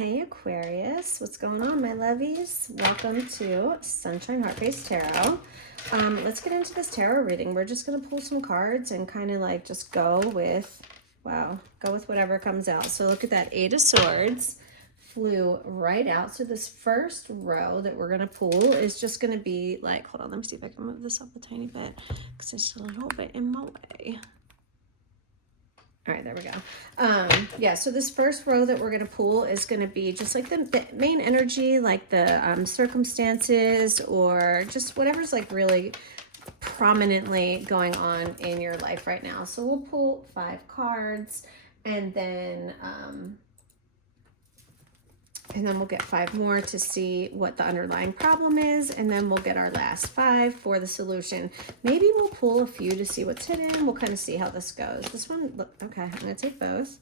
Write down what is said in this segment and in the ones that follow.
Hey Aquarius, what's going on, my lovies? Welcome to Sunshine Heart-Based Tarot. Let's get into this tarot reading. We're just going to pull some cards and kind of like just go with, go with whatever comes out. So look at that, Eight of Swords flew right out. So this first row that we're going to pull is just going to be like, hold on, let me see if I can move this up a tiny bit because it's a little bit in my way. All right, there we go. Yeah, so this first row that we're going to pull is going to be just like the main energy, like the circumstances or just whatever's like really prominently going on in your life right now. So we'll pull 5 cards and then we'll get 5 more to see what the underlying problem is. And then we'll get our last 5 for the solution. Maybe we'll pull a few to see what's hidden. We'll kind of see how this goes. This one, look, okay, I'm going to take both.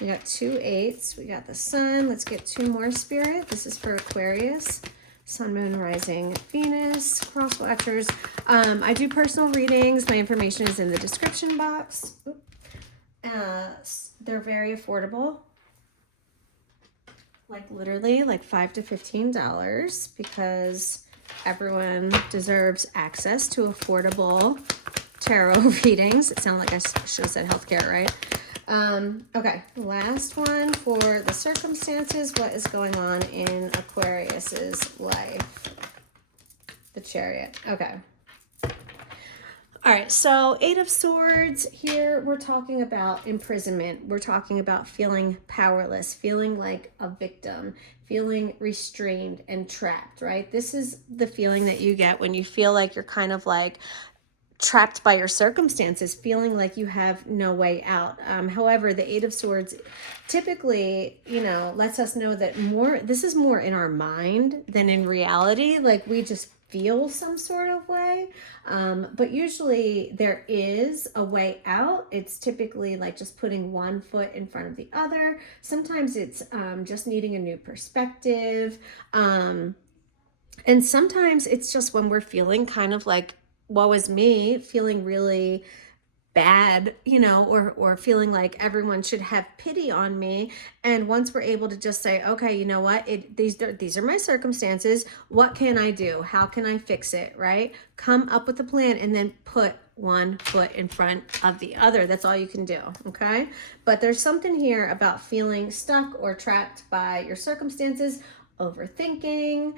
We got 2 8s. We got the sun. Let's get 2 more, Spirit. This is for Aquarius. Sun, Moon, Rising, Venus, Cross Watchers. I do personal readings. My information is in the description box. They're very affordable. Like literally like $5 to $15 because everyone deserves access to affordable tarot readings. It sounded like I should have said healthcare, right? Okay, last one for the circumstances. What is going on in Aquarius's life? The Chariot. Okay. All right, so 8 of Swords here, we're talking about imprisonment. We're talking about feeling powerless, feeling like a victim, feeling restrained and trapped, right? This is the feeling that you get when you feel like you're kind of like trapped by your circumstances, feeling like you have no way out. However, the 8 of Swords typically, lets us know that this is more in our mind than in reality. Like we just feel some sort of way. But usually there is a way out. It's typically like just putting one foot in front of the other. Sometimes it's just needing a new perspective. And sometimes it's just when we're feeling kind of like, woe is me, feeling really bad, or feeling like everyone should have pity on me. And once we're able to just say, okay, you know what, these are my circumstances. What can I do? How can I fix it? Right? Come up with a plan and then put one foot in front of the other. That's all you can do. Okay. But there's something here about feeling stuck or trapped by your circumstances, overthinking,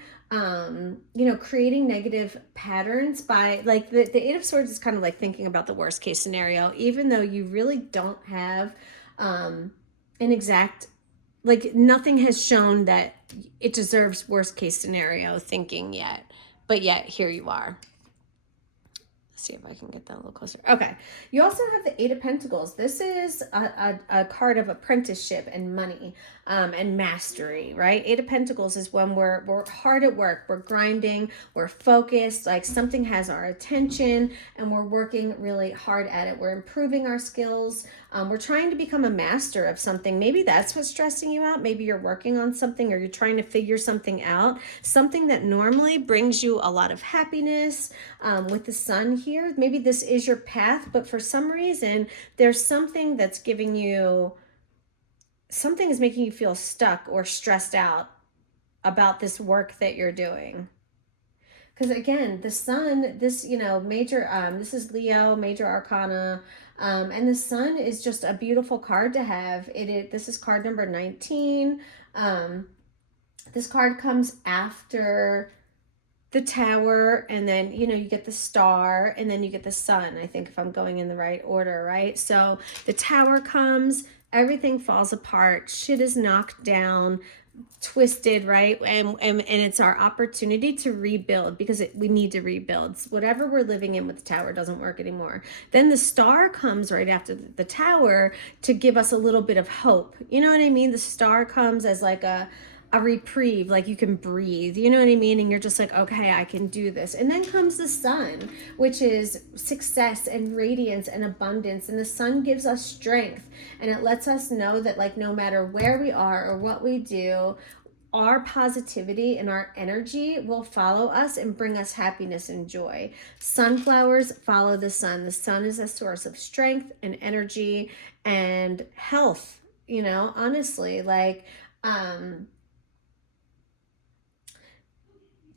creating negative patterns by like the 8 of Swords is kind of like thinking about the worst case scenario, even though you really don't have an exact, like nothing has shown that it deserves worst case scenario thinking yet, but yet here you are. See if I can get that a little closer. Okay. You also have the 8 of Pentacles. This is a card of apprenticeship and money and mastery, right? 8 of Pentacles is when we're hard at work. We're grinding. We're focused. Like something has our attention and we're working really hard at it. We're improving our skills. We're trying to become a master of something. Maybe that's what's stressing you out. Maybe you're working on something or you're trying to figure something out. Something that normally brings you a lot of happiness with the sun here. Maybe this is your path, but for some reason, there's something that's something is making you feel stuck or stressed out about this work that you're doing. Because again, the sun, this, major, this is Leo, major arcana, and the sun is just a beautiful card to have. This is card number 19. This card comes after the Tower, and then, you get the Star, and then you get the Sun, I think, if I'm going in the right order, right? So the Tower comes, everything falls apart, shit is knocked down, twisted, right? And it's our opportunity to rebuild because we need to rebuild. So whatever we're living in with the Tower doesn't work anymore. Then the Star comes right after the Tower to give us a little bit of hope. You know what I mean? The Star comes as like a reprieve, like you can breathe, you know what I mean? And you're just like, okay, I can do this. And then comes the sun, which is success and radiance and abundance. And the sun gives us strength, and it lets us know that like no matter where we are or what we do, our positivity and our energy will follow us and bring us happiness and joy. Sunflowers follow the sun. The sun is a source of strength and energy and health, honestly, like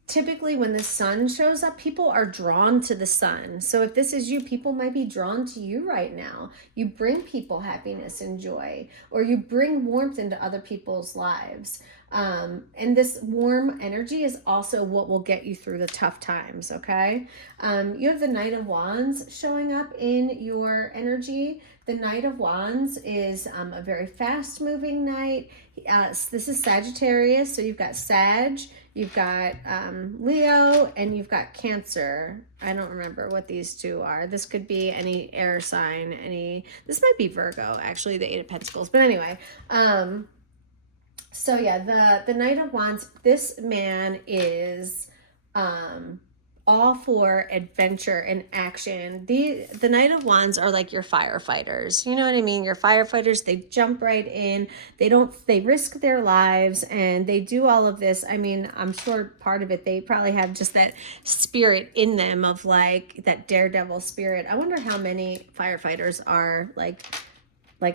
Typically when the sun shows up, people are drawn to the sun. So if this is you, people might be drawn to you right now. You bring people happiness and joy, or you bring warmth into other people's lives. And this warm energy is also what will get you through the tough times, okay? You have the Knight of Wands showing up in your energy. The Knight of Wands is a very fast moving knight. This is Sagittarius, so you've got Sag, you've got Leo, and you've got Cancer. I don't remember what these two are. This could be any air sign, this might be Virgo, actually, the Eight of Pentacles. But anyway, so yeah, the Knight of Wands, this man is all for adventure and action. The Knight of Wands are like your firefighters. You know what I mean? Your firefighters, they jump right in. They risk their lives and they do all of this. I mean, I'm sure part of it, they probably have just that spirit in them of like that daredevil spirit. I wonder how many firefighters are like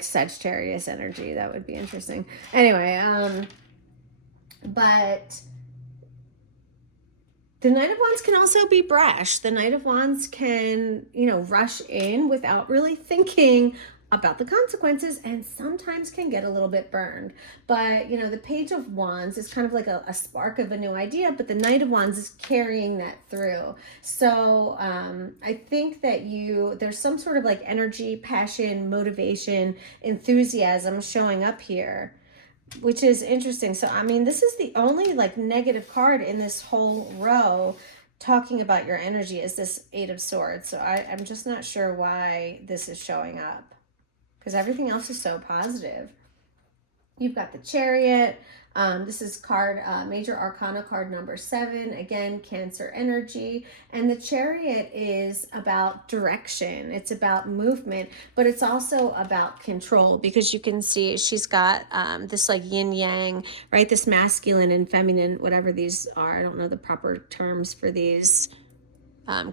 Sagittarius energy. That would be interesting. Anyway, but the Knight of Wands can also be brash. The Knight of Wands can, rush in without really thinking about the consequences and sometimes can get a little bit burned. But, the Page of Wands is kind of like a spark of a new idea, but the Knight of Wands is carrying that through. So I think that there's some sort of like energy, passion, motivation, enthusiasm showing up here, which is interesting. So, I mean, this is the only like negative card in this whole row talking about your energy is this Eight of Swords. So I'm just not sure why this is showing up because everything else is so positive. You've got the Chariot. This is Major Arcana card number 7. Again, Cancer energy. And the Chariot is about direction. It's about movement, but it's also about control because you can see she's got this like yin yang, right? This masculine and feminine, whatever these are. I don't know the proper terms for these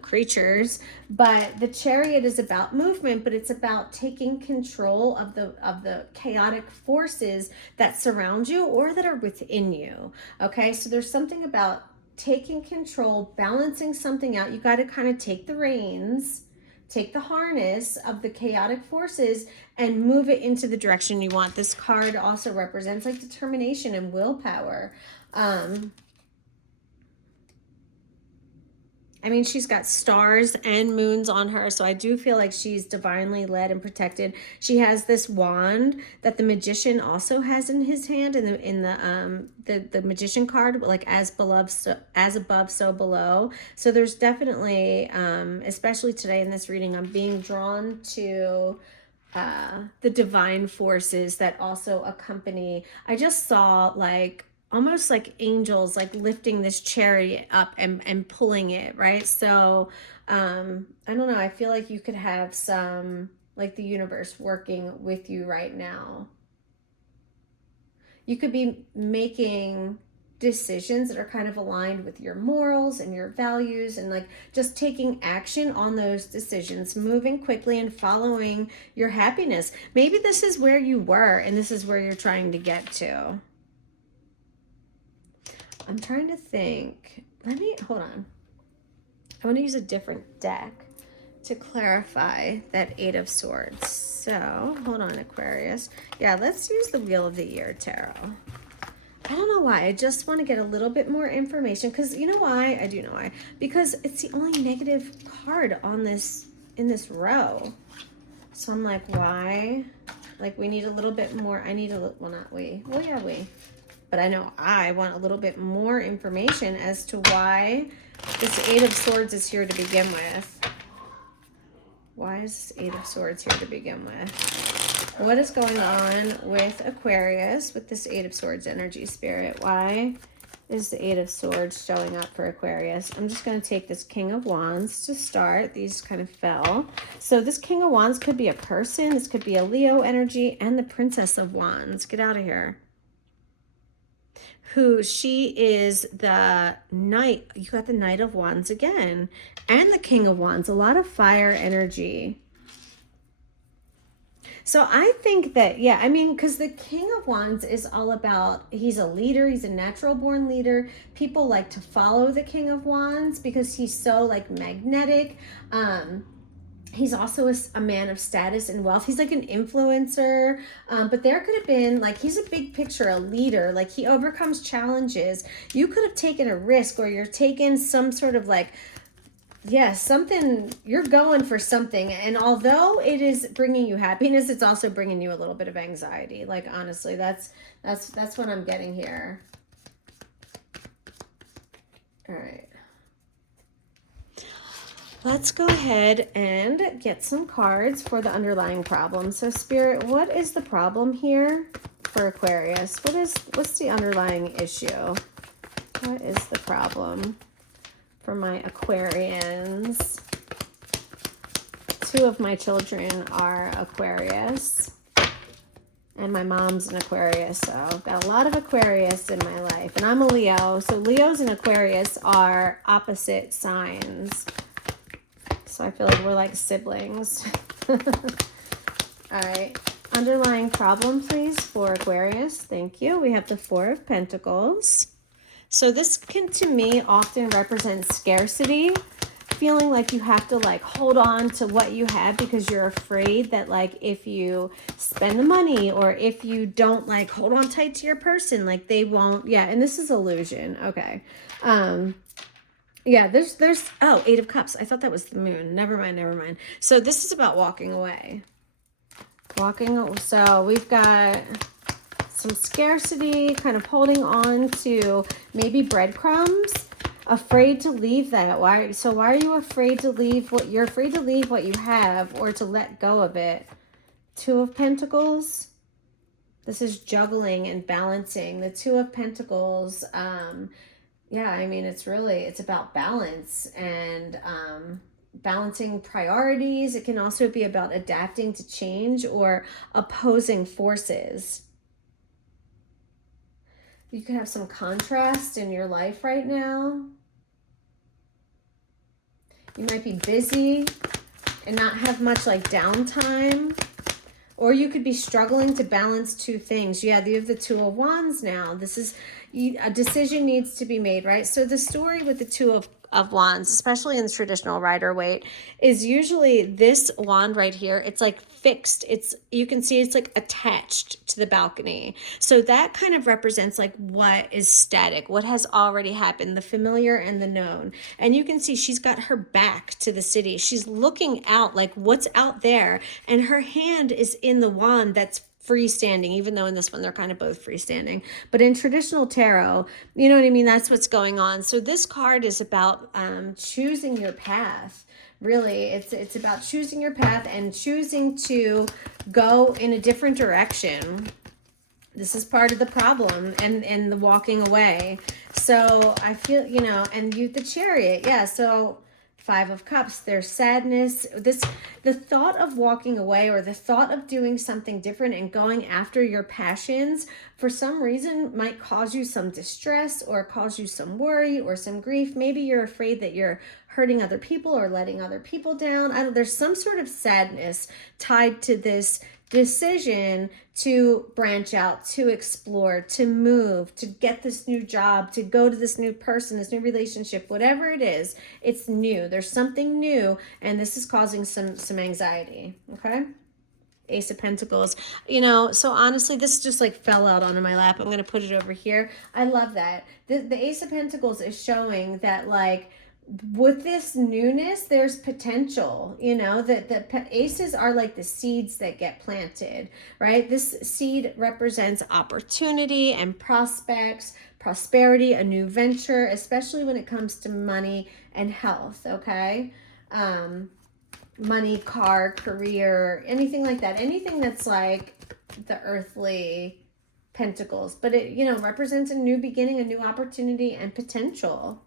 creatures, but the Chariot is about movement, but it's about taking control of the chaotic forces that surround you or that are within you. Okay, so there's something about taking control, balancing something out. You got to kind of take the reins, take the harness of the chaotic forces and move it into the direction you want. This card also represents like determination and willpower. I mean, she's got stars and moons on her, so I do feel like she's divinely led and protected. She has this wand that the magician also has in his hand, in the magician card, like as above, so below. So there's definitely, especially today in this reading, I'm being drawn to the divine forces that also accompany. I just saw like almost like angels like lifting this chariot up and pulling it, right? So I don't know, I feel like you could have some like the universe working with you right now. You could be making decisions that are kind of aligned with your morals and your values and like just taking action on those decisions, moving quickly and following your happiness. Maybe this is where you were and this is where you're trying to get to. I'm trying to think. Hold on. I want to use a different deck to clarify that Eight of Swords. So, hold on, Aquarius. Yeah, let's use the Wheel of the Year Tarot. I don't know why. I just want to get a little bit more information because you know why? I do know why. Because it's the only negative card on in this row. So I'm like, why? Like we need a little bit more. I need a, well, not we. Well, yeah, we. But I know I want a little bit more information as to why this Eight of Swords is here to begin with. Why is this Eight of Swords here to begin with? What is going on with Aquarius with this Eight of Swords energy spirit? Why is the Eight of Swords showing up for Aquarius? I'm just going to take this King of Wands to start. These kind of fell. So this King of Wands could be a person. This could be a Leo energy and the Princess of Wands. Get out of here. She is the Knight. You got the Knight of Wands again and the King of Wands. A lot of fire energy. So I think that, yeah, I mean, because the King of Wands is all about, he's a leader, he's a natural born leader. People like to follow the King of Wands because he's so like magnetic. He's also a man of status and wealth. He's like an influencer, but there could have been like, he's a big picture, a leader. Like he overcomes challenges. You could have taken a risk, or you're taking some sort of like, yeah, something, you're going for something. And although it is bringing you happiness, it's also bringing you a little bit of anxiety. Like, honestly, that's what I'm getting here. All right. Let's go ahead and get some cards for the underlying problem. So Spirit, what is the problem here for Aquarius? What's the underlying issue? What is the problem for my Aquarians? Two of my children are Aquarius, and my mom's an Aquarius, so I've got a lot of Aquarius in my life, and I'm a Leo, so Leos and Aquarius are opposite signs, so I feel like we're like siblings. All right, underlying problem, please, for Aquarius. Thank you. We have the Four of Pentacles. So this can, to me, often represent scarcity, feeling like you have to like hold on to what you have because you're afraid that like if you spend the money, or if you don't like hold on tight to your person, like they won't. Yeah, and this is illusion. Okay. Yeah, there's oh, Eight of Cups. I thought that was the moon. Never mind. So this is about walking away. So we've got some scarcity, kind of holding on to maybe breadcrumbs, afraid to leave that. Why are you afraid to leave what you're afraid to leave what you have, or to let go of it? Two of Pentacles. This is juggling and balancing. The Two of Pentacles, yeah, I mean, it's about balance and balancing priorities. It can also be about adapting to change or opposing forces. You could have some contrast in your life right now. You might be busy and not have much like downtime. Or you could be struggling to balance two things. Yeah, you have the Two of Wands now. This is, a decision needs to be made, right? So the story with the Two of Wands, especially in the traditional Rider-Waite, is usually this wand right here. It's like fixed. You can see it's like attached to the balcony. So that kind of represents like what is static, what has already happened, the familiar and the known. And you can see she's got her back to the city. She's looking out like what's out there, and her hand is in the wand that's freestanding, even though in this one they're kind of both freestanding. But in traditional tarot, you know what I mean? That's what's going on. So this card is about choosing your path. Really, it's about choosing your path and choosing to go in a different direction. This is part of the problem, and the walking away. So I feel, and the Chariot. Yeah, so Five of Cups, there's sadness. The thought of walking away, or the thought of doing something different and going after your passions, for some reason might cause you some distress, or cause you some worry or some grief. Maybe you're afraid that you're hurting other people or letting other people down. There's some sort of sadness tied to this decision to branch out, to explore, to move, to get this new job, to go to this new person, this new relationship, whatever it is, it's new. There's something new, and this is causing some anxiety, okay? Ace of Pentacles. So honestly, this just like fell out onto my lap. I'm going to put it over here. I love that. The Ace of Pentacles is showing that like, with this newness, there's potential. That the aces are like the seeds that get planted, right? This seed represents opportunity and prospects, prosperity, a new venture, especially when it comes to money and health, okay? Money, car, career, anything like that. Anything that's like the earthly pentacles. But it, represents a new beginning, a new opportunity, and potential.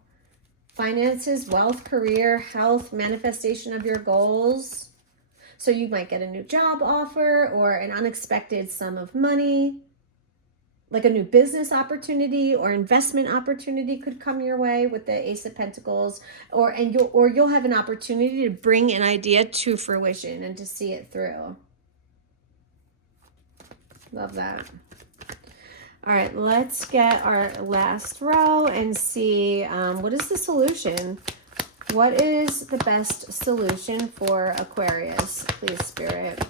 Finances, wealth, career, health, manifestation of your goals. So you might get a new job offer, or an unexpected sum of money, like a new business opportunity or investment opportunity could come your way with the Ace of Pentacles, or you'll have an opportunity to bring an idea to fruition and to see it through. Love that. All right, let's get our last row and see what is the solution. What is the best solution for Aquarius, please, Spirit?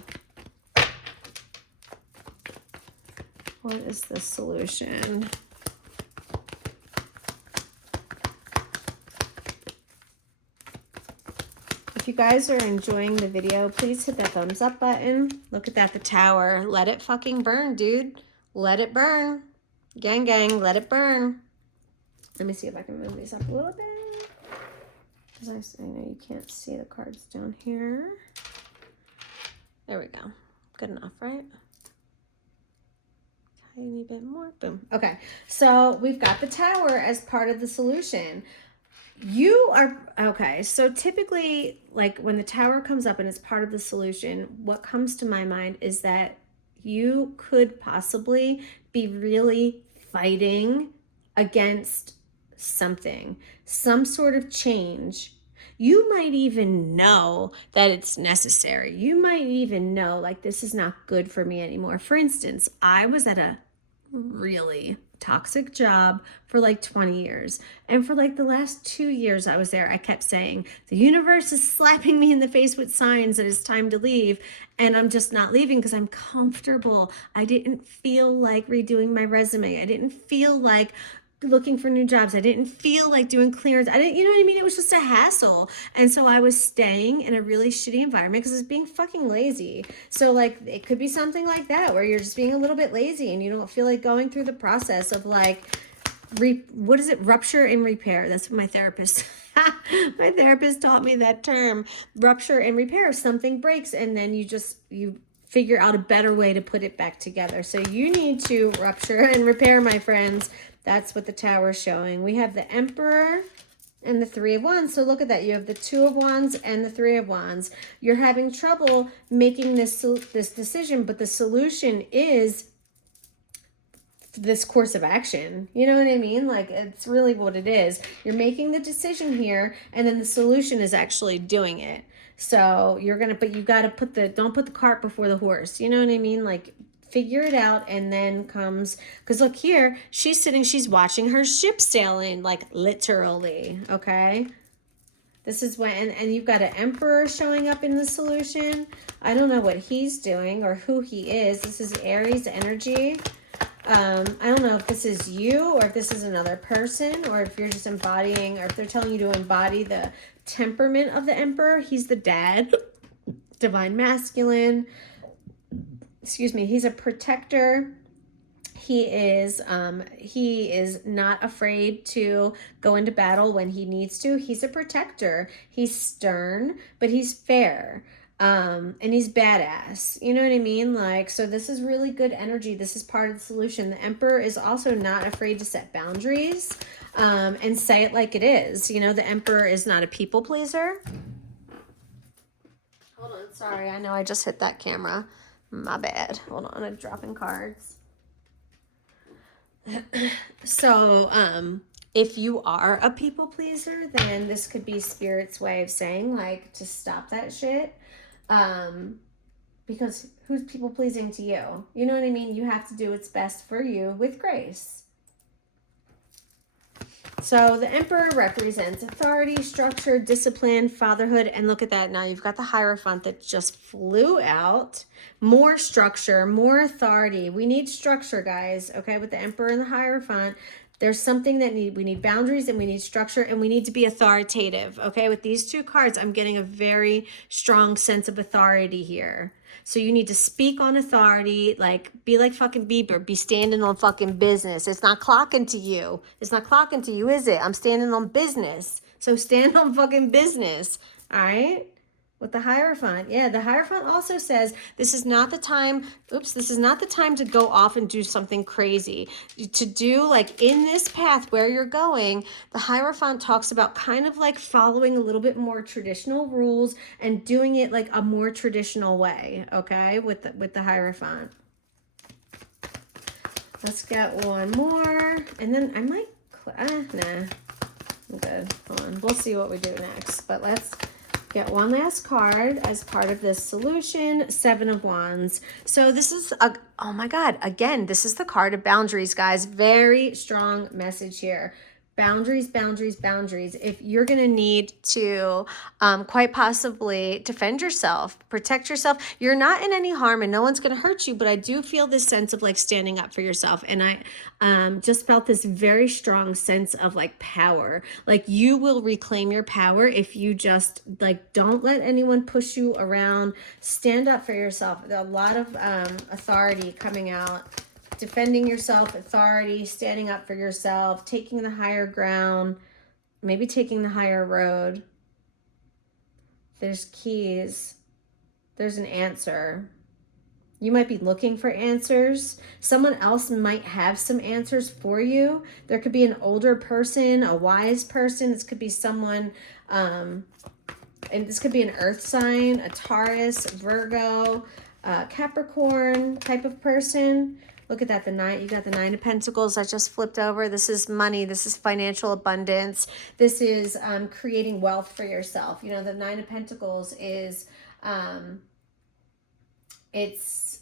What is the solution? If you guys are enjoying the video, please hit that thumbs up button. Look at that, the tower. Let it fucking burn, dude. Let it burn. Gang, gang, let it burn. Let me see if I can move these up a little bit. Because I know you can't see the cards down here. There we go. Good enough, right? Tiny bit more. Boom. Okay. So we've got the tower as part of the solution. You are, okay, so typically, like when the tower comes up and it's part of the solution, what comes to my mind is that you could possibly be really fighting against something, some sort of change. You might even know that it's necessary. You might even know, like, this is not good for me anymore. For instance, I was at a really toxic job for like 20 years. And for like the last 2 years I was there, I kept saying, the universe is slapping me in the face with signs that it's time to leave. And I'm just not leaving because I'm comfortable. I didn't feel like redoing my resume. I didn't feel like looking for new jobs. I didn't feel like doing clearance. I didn't, you know what I mean? It was just a hassle. And so I was staying in a really shitty environment because I was being fucking lazy. So like, it could be something like that where you're just being a little bit lazy and you don't feel like going through the process of like, what is it? Rupture and repair. That's what my therapist taught me that term, rupture and repair. Something breaks and then you figure out a better way to put it back together. So you need to rupture and repair, my friends. That's what the tower is showing. We have the Emperor and the Three of Wands. So look at that. You have the Two of Wands and the Three of Wands. You're having trouble making this decision, but the solution is this course of action. You know what I mean? Like, it's really what it is. You're making the decision here, and then the solution is actually doing it. So but you got to don't put the cart before the horse. You know what I mean? Like, figure it out, and then comes, because look here, she's watching her ship sail in, like literally, okay? This is when, and you've got an Emperor showing up in the solution. I don't know what he's doing or who he is. This is Aries energy. I don't know if this is you or if this is another person or if you're just embodying, or if they're telling you to embody the temperament of the Emperor. He's the dad, divine masculine. Excuse me. He's a protector. He is not afraid to go into battle when he needs to. He's a protector. He's stern, but he's fair. And he's badass. You know what I mean? Like, so this is really good energy. This is part of the solution. The Emperor is also not afraid to set boundaries, and say it like it is. You know, the Emperor is not a people pleaser. Hold on. Sorry. I know I just hit that camera. My bad. Hold on. I'm dropping cards. So, if you are a people pleaser, then this could be Spirit's way of saying, like, to stop that shit. Because who's people pleasing to you? You know what I mean? You have to do what's best for you with grace. So the Emperor represents authority, structure, discipline, fatherhood. And look at that. Now you've got the Hierophant that just flew out. More structure, more authority. We need structure, guys. Okay, with the Emperor and the Hierophant, there's something that we need boundaries, and we need structure, and we need to be authoritative. Okay, with these two cards, I'm getting a very strong sense of authority here. So you need to speak on authority, like be like fucking Bieber, be standing on fucking business. It's not clocking to you. It's not clocking to you, is it? I'm standing on business. So stand on fucking business. All right? With the Hierophant. Yeah, the Hierophant also says this is not the time, this is not the time to go off and do something crazy. To do, like, in this path where you're going, the Hierophant talks about kind of like following a little bit more traditional rules and doing it like a more traditional way, okay, with the Hierophant. Let's get one more, and then I might, nah, I'm good. Hold on, we'll see what we do next, but let's Get one last card as part of this solution. 7 of Wands. So this is oh my God, again, this is the card of boundaries, guys. Very strong message here. Boundaries, boundaries, boundaries. If you're going to need to quite possibly defend yourself, protect yourself, you're not in any harm and no one's going to hurt you. But I do feel this sense of like standing up for yourself. And I just felt this very strong sense of like power. Like you will reclaim your power if you just like don't let anyone push you around. Stand up for yourself. A lot of authority coming out. Defending yourself, authority, standing up for yourself, taking the higher ground, maybe taking the higher road. There's keys. There's an answer. You might be looking for answers. Someone else might have some answers for you. There could be an older person, a wise person. This could be someone, and this could be an earth sign, a Taurus, Virgo, Capricorn type of person. Look at that, you got the 9 of Pentacles. I just flipped over. This is money. This is financial abundance. This is creating wealth for yourself. You know, the 9 of Pentacles is, it's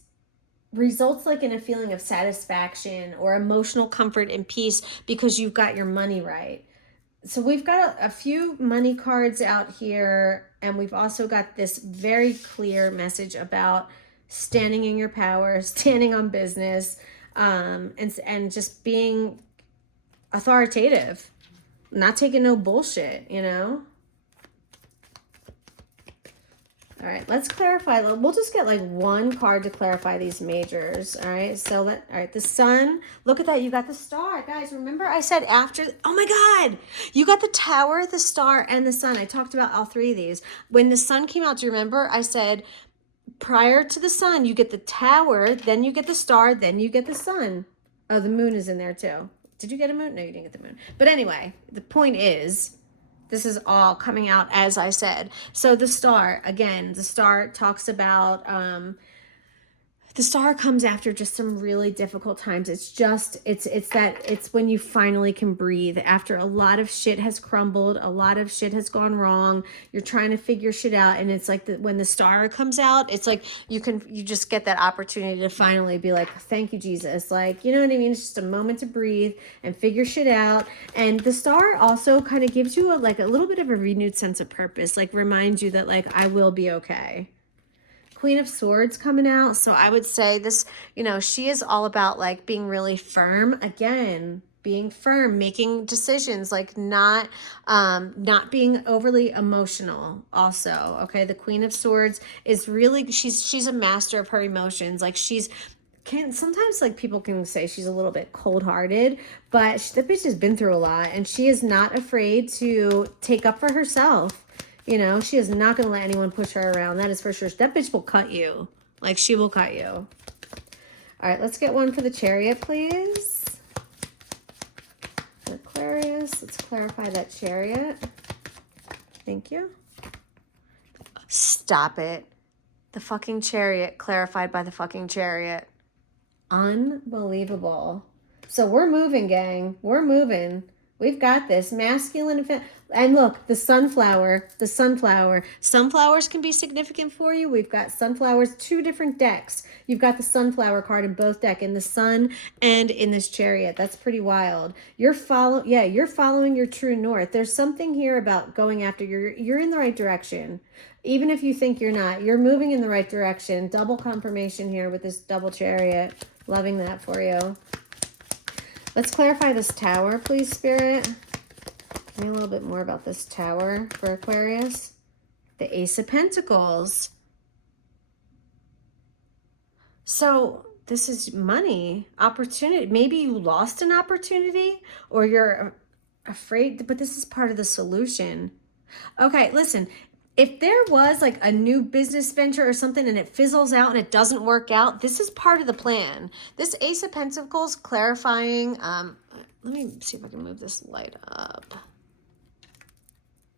results like in a feeling of satisfaction or emotional comfort and peace because you've got your money right. So we've got a few money cards out here, and we've also got this very clear message about standing in your power, standing on business, and just being authoritative, not taking no bullshit, you know? All right, let's clarify. We'll just get like one card to clarify these majors. All right, so all right, the sun. Look at that. You got the star, guys. Remember I said after, oh my God, you got the tower, the star, and the sun. I talked about all 3 of these. When the sun came out, do you remember I said, prior to the sun, you get the tower, then you get the star, then you get the sun. Oh, the moon is in there too. Did you get a moon? No, you didn't get the moon. But anyway, the point is, this is all coming out as I said. So the star, again, the star talks about the star comes after just some really difficult times. It's when you finally can breathe after a lot of shit has crumbled, a lot of shit has gone wrong. You're trying to figure shit out, and it's like when the star comes out, it's like you just get that opportunity to finally be like, thank you, Jesus. Like, you know what I mean? It's just a moment to breathe and figure shit out. And the star also kind of gives you a little bit of a renewed sense of purpose, like reminds you that like I will be okay. Queen of Swords coming out. So I would say this, you know, she is all about like being really firm. Again, being firm, making decisions, like not being overly emotional also. Okay. The Queen of Swords is really, she's a master of her emotions. Like sometimes like people can say she's a little bit cold-hearted, but the bitch has been through a lot, and she is not afraid to take up for herself. You know, she is not going to let anyone push her around. That is for sure. That bitch will cut you. Like, she will cut you. All right, let's get one for the Chariot, please. Aquarius, let's clarify that Chariot. Thank you. Stop it. The fucking Chariot, clarified by the fucking Chariot. Unbelievable. So we're moving, gang. We're moving. We've got this. Masculine and look, the sunflower. Sunflowers can be significant for you. We've got sunflowers, 2 different decks. You've got the sunflower card in both decks, in the sun and in this Chariot. That's pretty wild. You're following your true north. There's something here about going after you're in the right direction. Even if you think you're not, you're moving in the right direction. Double confirmation here with this double Chariot. Loving that for you. Let's clarify this tower, please, Spirit. Give me a little bit more about this tower for Aquarius. The Ace of Pentacles. So this is money, opportunity. Maybe you lost an opportunity or you're afraid, but this is part of the solution. Okay, listen. If there was like a new business venture or something and it fizzles out and it doesn't work out, this is part of the plan. This Ace of Pentacles clarifying, let me see if I can move this light up.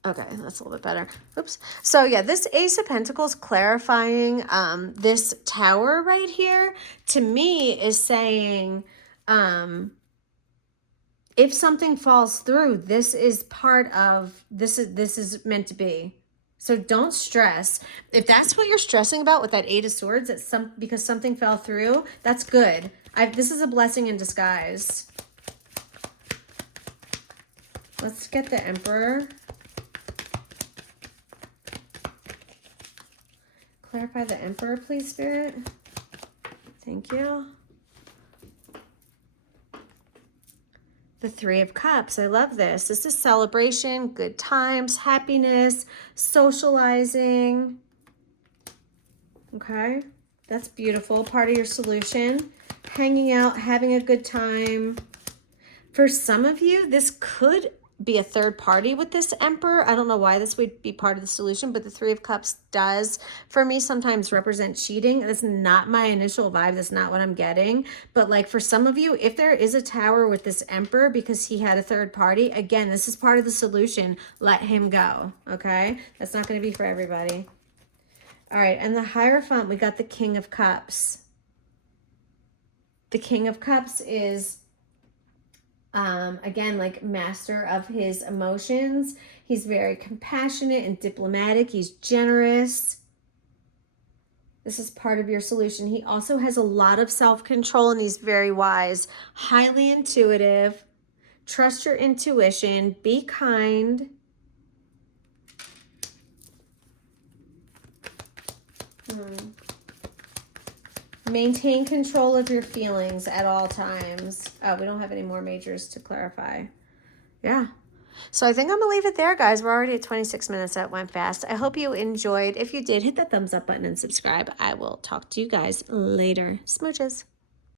Okay, that's a little bit better. Oops. So yeah, this Ace of Pentacles clarifying this tower right here, to me is saying, if something falls through, this is part of, this is meant to be. So don't stress. If that's what you're stressing about with that Eight of Swords, it's because something fell through, that's good. This is a blessing in disguise. Let's get the Emperor. Clarify the Emperor, please, Spirit. Thank you. The Three of Cups. I love this. This is celebration, good times, happiness, socializing. Okay, that's beautiful. Part of your solution. Hanging out, having a good time. For some of you, this could be a third party with this Emperor. I don't know why this would be part of the solution, but the Three of Cups does, for me, sometimes represent cheating. That's not my initial vibe. That's not what I'm getting. But like for some of you, if there is a Tower with this Emperor because he had a third party, again, this is part of the solution. Let him go, okay? That's not going to be for everybody. All right, and the Hierophant, we got the King of Cups. The King of Cups is... again, like master of his emotions. He's very compassionate and diplomatic. He's generous. This is part of your solution. He also has a lot of self-control and he's very wise, highly intuitive. Trust your intuition. Be kind. Maintain control of your feelings at all times. Oh, we don't have any more majors to clarify. Yeah. So I think I'm going to leave it there, guys. We're already at 26 minutes. That went fast. I hope you enjoyed. If you did, hit the thumbs up button and subscribe. I will talk to you guys later. Smooches.